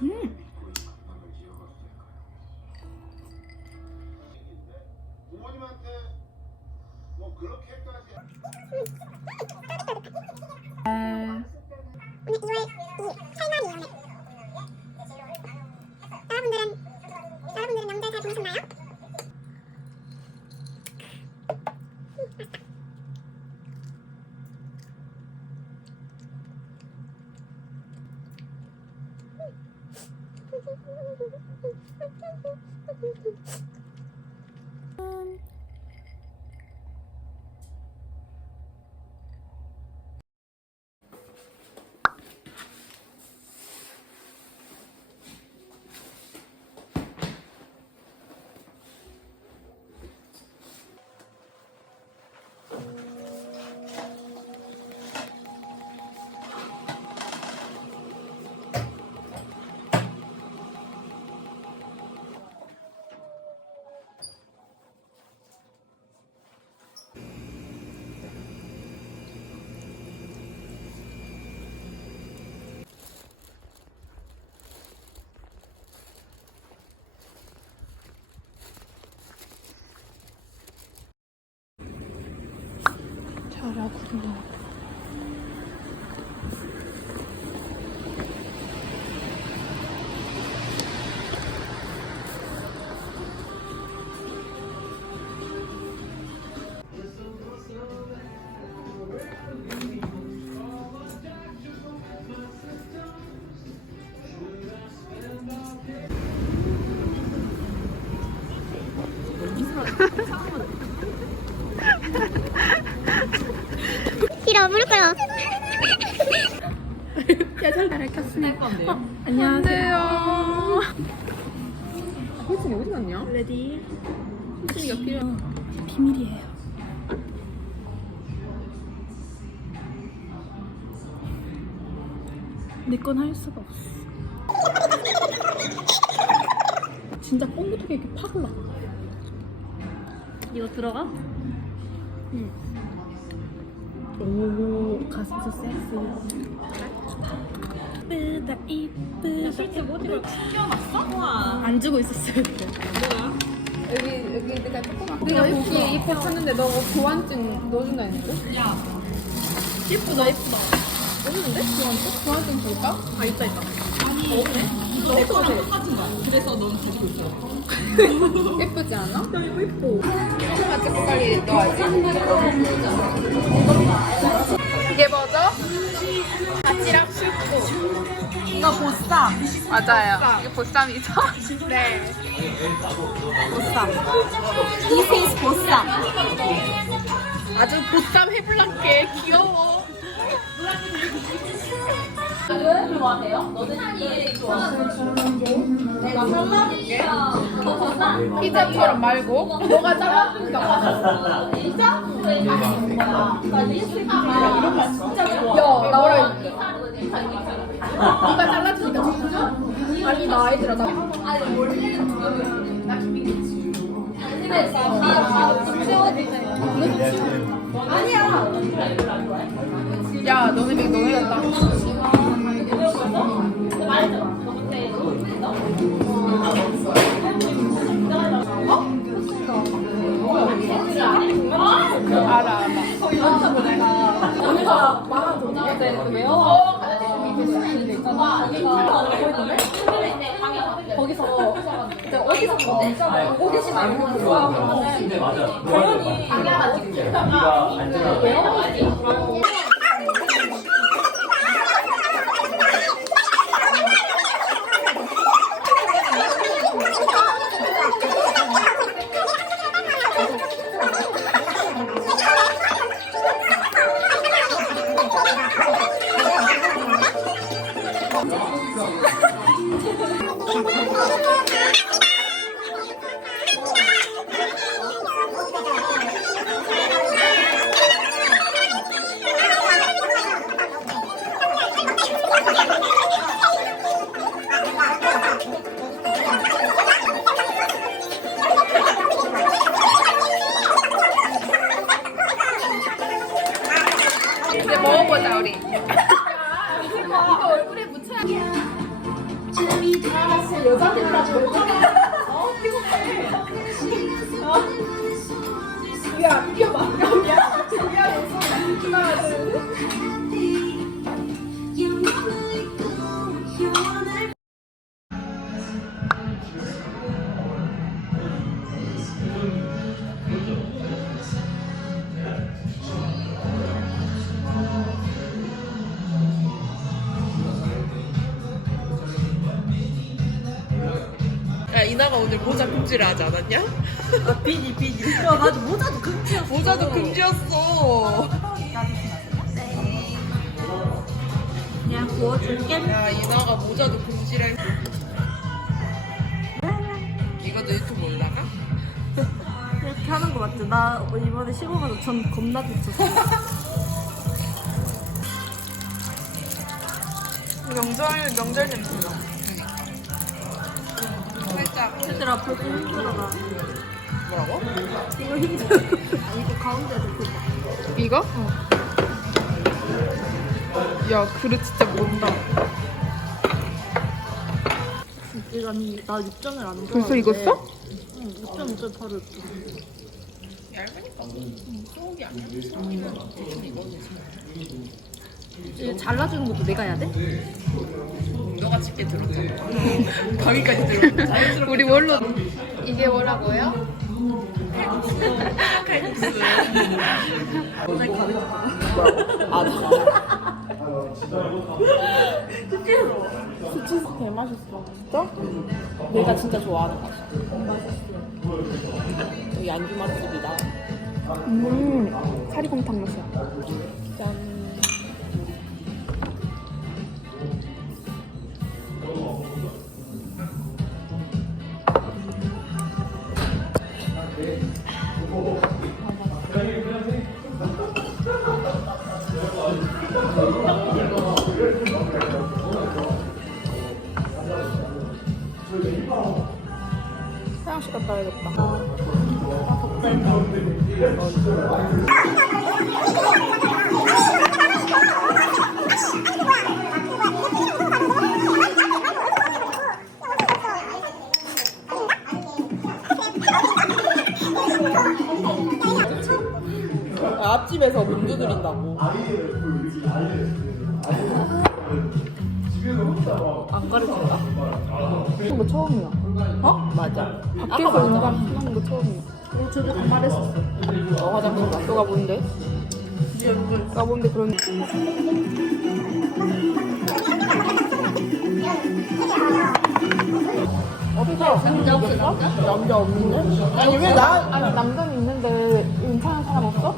음. 뭐 여러분들은 여러분들은 명절 잘 보내셨나요? 잘하구나. 싫어 부를 거야. 야잘 켰으니까. 어, 안녕하세요. 혜진이 어디 갔냐? 레디. 혜진이가 필요. 비밀이에요. 내 건 할 수가 없어. 진짜 뻥부터 이렇게 팍 올라가. 이거 들어가? 응. 오, 가슴도 섹시. 이쁘다, 이쁘다. 실제 튀겨놨어? 안 주고 있었어요. 그때. 여기 여기 내가 조그만. 내가 혹시 이거 샀는데 너 교환증 넣어준다 했는데? 예쁘다, 예쁘다. 없는데? 교환증? 교환증 줄까? 아, 있다, 있다. 내 거를. 예쁘지 않아? 이거 예뻐. 찍고 빨리 넣어야지. 이게 뭐죠? 바지락 슈프. 이거 보쌈. 맞아요. 이게 보쌈이죠? 네. 보쌈. This is 보쌈. 아주 보쌈 해블랑게 귀여워. 피자처럼 말고. 너가 잘라주니까. 야, 나 뭐라 했지? 네가 잘라주니까 진짜? 아니, 나 아이들아, 나. 야, 너네 백 너네 같다. 여기서 말아줘. 그 외워. 거기서 이제 어디서 먹잖아. 어디서 말고 좋아하면 당연히 외워야지. 먹어보자 우리. 이거 얼굴에 묻혀야 돼. 여자들이라 절대. 어, 피곤해. 어. 야, 이게 막감이야? 야, 여기서. 하나, 둘. 가 오늘 모자 금지를 하지 않았냐? 비니 비니. 야 맞아 모자도 금지였어. 모자도 금지였어. 그냥 구워줄게. 야 이나가 모자도 금지를. 이것도 유튜브 올라가? 이렇게 하는 거 맞지? 나 이번에 시고 가서 전 겁나 다쳤어. 명절 명절 냄새 나. 살짝 얘들아 벌써 힘들어 나. 뭐라고? 이거 힘들어. 아, 이거 가운데 놓고 봐. 이거? 야 그릇 진짜 모른다. 이거 아니 나 육전을 안 좋아하는데. 벌써 익었어? 응 육전 육전 바로 육전. 얇으니까 소고기 아니야? 소고기는 이거지. 잘라주는 것도 내가 해야 돼? 너가 집게 들었잖아. 가기까지 들었. 자연스럽게 우리 뭘로? 이게 뭐라고요? 칼국수. 수치스 개 맛있어. 진짜? 내가 진짜 좋아하는 맛이야. 여기 안주 맛집이다. 음 사리곰탕 맛이야. 짠. 앞집에서 문 두 드린다고. 안 가르친다? 이거 처음이야. 어? 맞아. 밖에서 인간 하는 거 처음이야. 어, 저도 다 말했었어. 어, 화장실 가. 너가 뭔데? 나 뭔데 그런? 어디서? 남자 없어? 남자 없는데? 아니 왜 나? 아니 남자는 있는데 괜찮은 사람 없어?